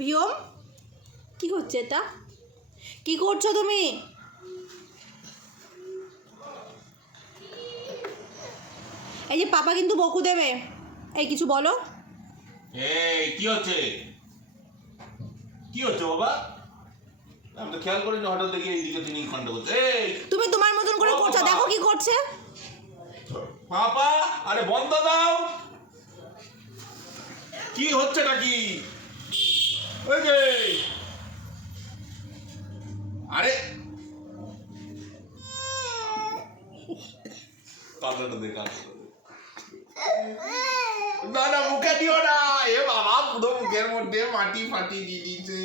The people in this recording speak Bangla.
ভিয়ম কি হচ্ছে এটা? কি করছো তুমি? এই যে পাপা কিন্তু বকু দেবে। এই কিছু বলো। এই কি হচ্ছে? কি হচ্ছে বাবা? আমি তো খেয়াল করিনি, হঠাৎ দেখি এইদিকে তিনি কাণ্ড করছে। এই তুমি তোমার মতন করে করছো, দেখো কি করছে। পাপা, আরে বন্ধ দাও। কি হচ্ছে নাকি? ওই যে আরে কান্নাটা দে, কান্নাটা দে। না না, মুখে দিও না। এ বাবা, পুরো মুখের মধ্যে মাটি ফাটি দিয়ে দিয়েছে।